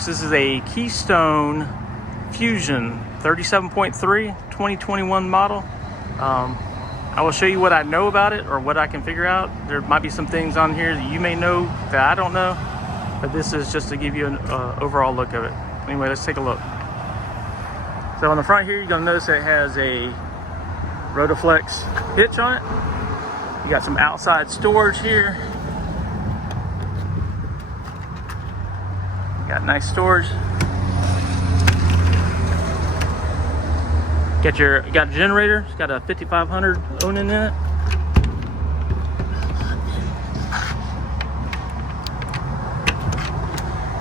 folks, this is a Keystone Fuzion 37.3 2021 model. I will show you what I know about it, or what I can figure out. There might be some things on here that you may know that I don't know, but this is just to give you an overall look of it. Anyway, let's take a look. So on the front here, you're going to notice that it has a Rotaflex hitch on it. You got some outside storage here. Got nice storage. Got a generator. It's got a 5500 Onan in it.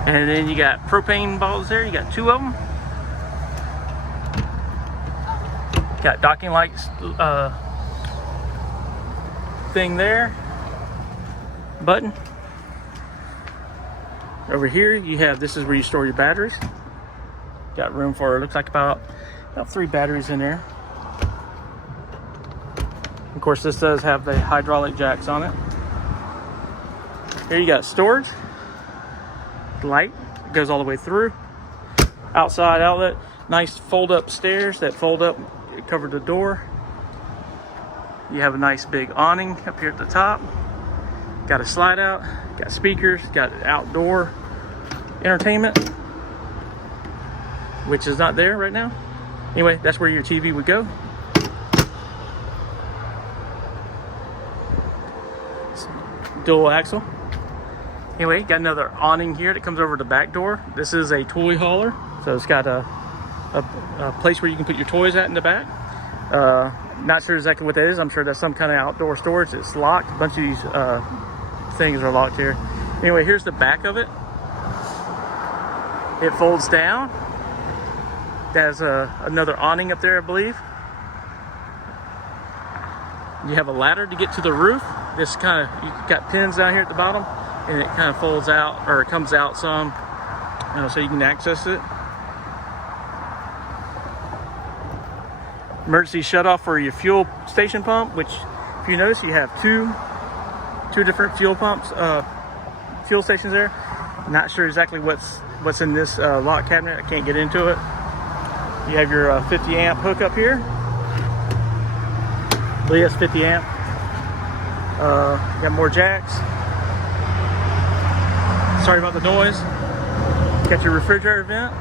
And then you got propane bottles there. You got 2 of them. Got docking lights thing there. Button. Over here you have, this is where you store your batteries. Got room for, it looks like about 3 batteries in there. Of course, this does have the hydraulic jacks on it. Here you got storage. Light goes all the way through. Outside outlet. Nice fold up stairs that fold up, cover the door. You have a nice big awning up here at the top. Got a slide out. Got speakers. Got outdoor entertainment, which is not there right now. Anyway, that's where your TV would go. Dual axle. Anyway, got another awning here that comes over the back door. This is a toy hauler, so it's got a place where you can put your toys at in the back. Not sure exactly what that is. I'm sure that's some kind of outdoor storage. It's locked. A bunch of these things are locked here. Anyway, here's the back of it. It folds down. There's another awning up there, I believe. You have a ladder to get to the roof. This kind of, you got pins down here at the bottom, and it kind of folds out, or it comes out some, so you can access it. Emergency shutoff for your fuel station pump, which, if you notice, you have two different fuel pumps, fuel stations there. Not sure exactly what's in this lock cabinet. I can't get into it. You have your 50 amp hookup here. Yes, 50 amp. You got more jacks. Sorry about the noise. Got your refrigerator vent.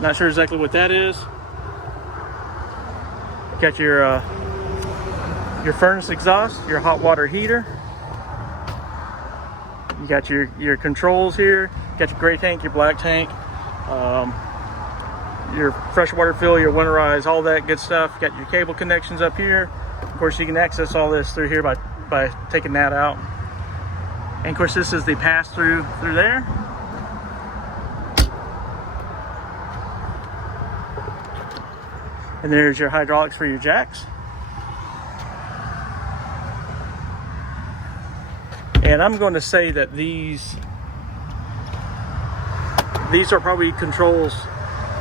Not sure exactly what that is. Got your furnace exhaust, your hot water heater. You got your controls here. Got your gray tank, your black tank, your freshwater fill, your winterize, all that good stuff. Got your cable connections up here. Of course, you can access all this through here by taking that out. And of course, this is the pass through there. And there's your hydraulics for your jacks. And I'm going to say that these are probably controls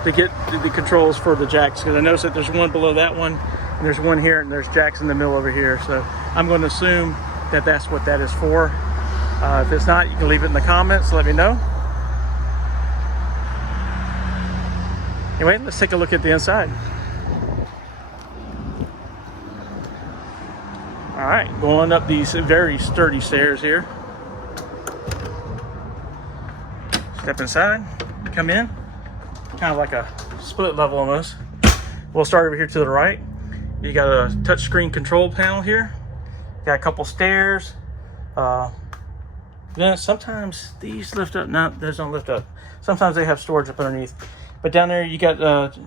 to get the controls for the jacks, because I noticed that there's one below that one, and there's one here, and there's jacks in the middle over here. So I'm going to assume that that's what that is for. If it's not, you can leave it in the comments, let me know. Anyway, let's take a look at the inside. All right, going up these very sturdy stairs here. Step inside, come in, kind of like a split level almost. We'll start over here to the right. You got a touchscreen control panel here. Got a couple stairs. Then sometimes these lift up. No, those don't lift up. Sometimes they have storage up underneath. But down there you got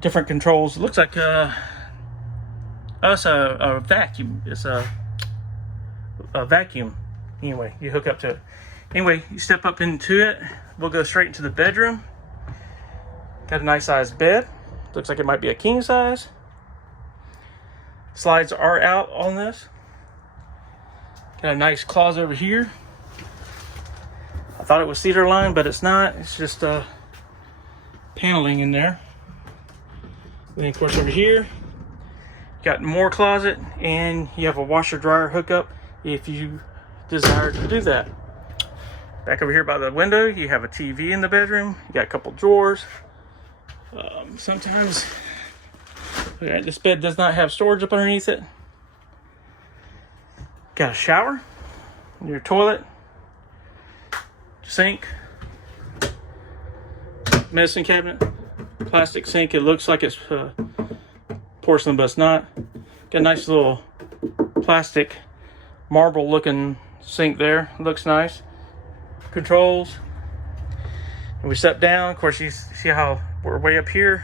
different controls. It looks like it's a vacuum. It's a vacuum. Anyway, you hook up to it. Anyway, you step up into it. We'll go straight into the bedroom. Got a nice sized bed. Looks like it might be a king size. Slides are out on this. Got a nice closet over here. I thought it was cedar lined, but it's not. It's just paneling in there. Then of course over here, got more closet, and you have a washer dryer hookup if you desired to do that. Back over here by the window, you have a TV in the bedroom. You got a couple drawers. Sometimes this bed does not have storage up underneath it. Got a shower, your toilet, sink, medicine cabinet, plastic sink. It looks like it's porcelain, but it's not. Got a nice little plastic marble looking sink there. Looks nice. Controls. And we step down. Of course, you see how we're way up here.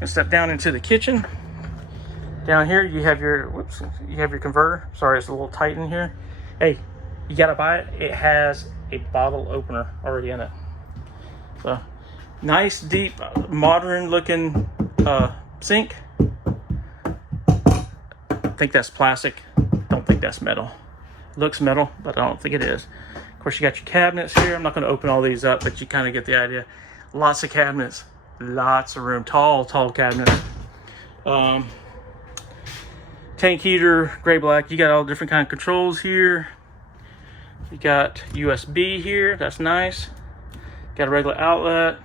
And step down into the kitchen. Down here you have your converter. Sorry, it's a little tight in here. Hey, you gotta buy it. It has a bottle opener already in it. So nice, deep, modern looking sink. I think that's plastic. Don't think that's metal. Looks metal, but I don't think it is. Of course, you got your cabinets here. I'm not going to open all these up, but you kind of get the idea. Lots of cabinets, lots of room. Tall cabinets. Tank heater, gray black. You got all different kind of controls here. You got USB here. That's nice. Got a regular outlet.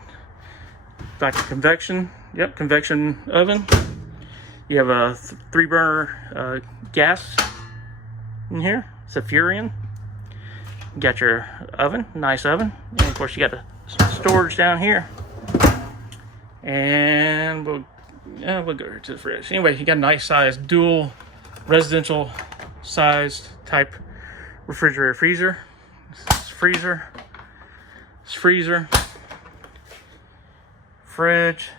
Like a convection. Yep, convection oven. You have a 3-burner gas in here. It's a Fuzion. You got your oven, nice oven. And of course you got the storage down here. And we'll go to the fridge. Anyway, you got a nice sized dual residential sized type refrigerator freezer. This is freezer. This freezer. Fridge.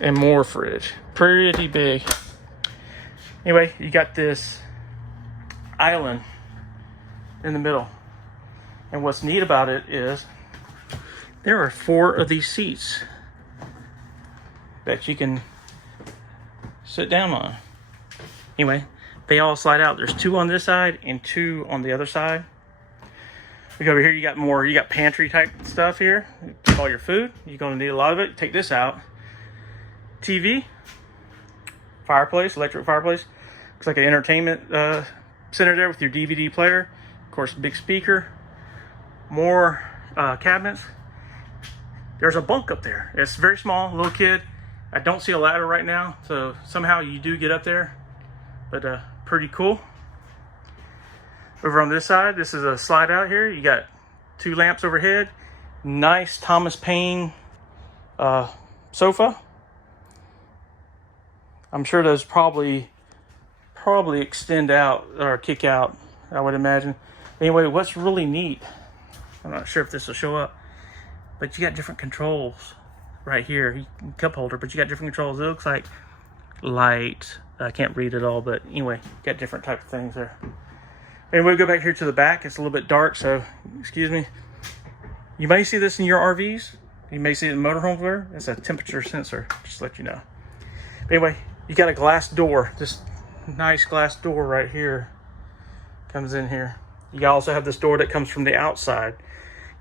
And more fridge. Pretty big. Anyway, you got this island in the middle. And what's neat about it is there are 4 of these seats that you can sit down on. Anyway, they all slide out. There's 2 on this side and 2 on the other side. Look over here, you got pantry type stuff here. Keep all your food. You're gonna need a lot of it. Take this out. TV, fireplace, electric fireplace. Looks like an entertainment center there with your DVD player. Of course, big speaker. More cabinets. There's a bunk up there. It's very small, little kid. I don't see a ladder right now, so somehow you do get up there, but pretty cool. Over on this side, this is a slide out here. You got 2 lamps overhead. Nice Thomas Paine sofa. I'm sure those probably extend out or kick out, I would imagine. Anyway, what's really neat, I'm not sure if this will show up, but you got different controls right here. Cup holder, but you got different controls. It looks like light. I can't read it all, but anyway, got different type of things there. Anyway, go back here to the back. It's a little bit dark, so excuse me. You may see this in your RVs. You may see it in motorhomes where it's a temperature sensor, just to let you know. But anyway, you got a glass door. This nice glass door right here comes in here. You also have this door that comes from the outside.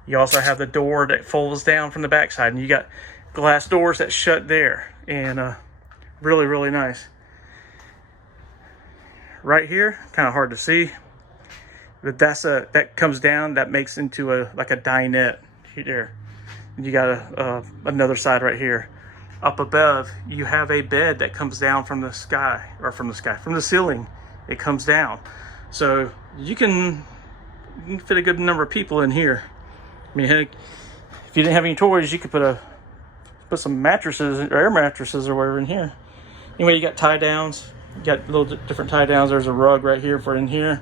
You also have the door that folds down from the backside, and you got glass doors that shut there, and really, really nice. Right here, kind of hard to see, but that comes down. That makes into like a dinette there. And you got another side right here. Up above, you have a bed that comes down from the sky, or from the ceiling. It comes down, so you can fit a good number of people in here. I mean, heck, if you didn't have any toys, you could put some mattresses or air mattresses or whatever in here. Anyway, you got tie downs. You got little different tie downs. There's a rug right here for in here.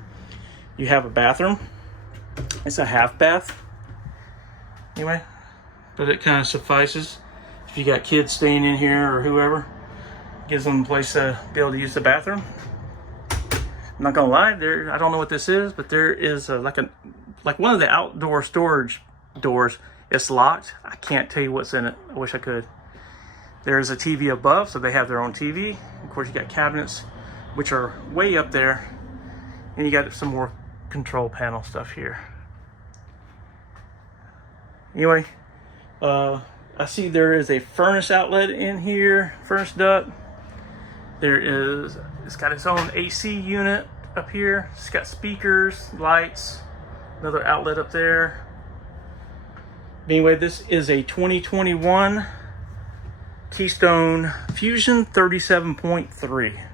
You have a bathroom. It's a half bath. Anyway, but it kind of suffices. If you got kids staying in here or whoever, gives them a place to be able to use the bathroom. I'm not gonna lie, I don't know what this is, but there is like one of the outdoor storage doors. It's locked. I can't tell you what's in it. I wish I could. There's a TV above, so they have their own TV. Of course, you got cabinets, which are way up there, and you got some more control panel stuff here. Anyway, I see there is a furnace outlet in here, furnace duct. It's got its own AC unit up here. It's got speakers, lights, another outlet up there. Anyway, this is a 2021 Keystone Fuzion 37.3.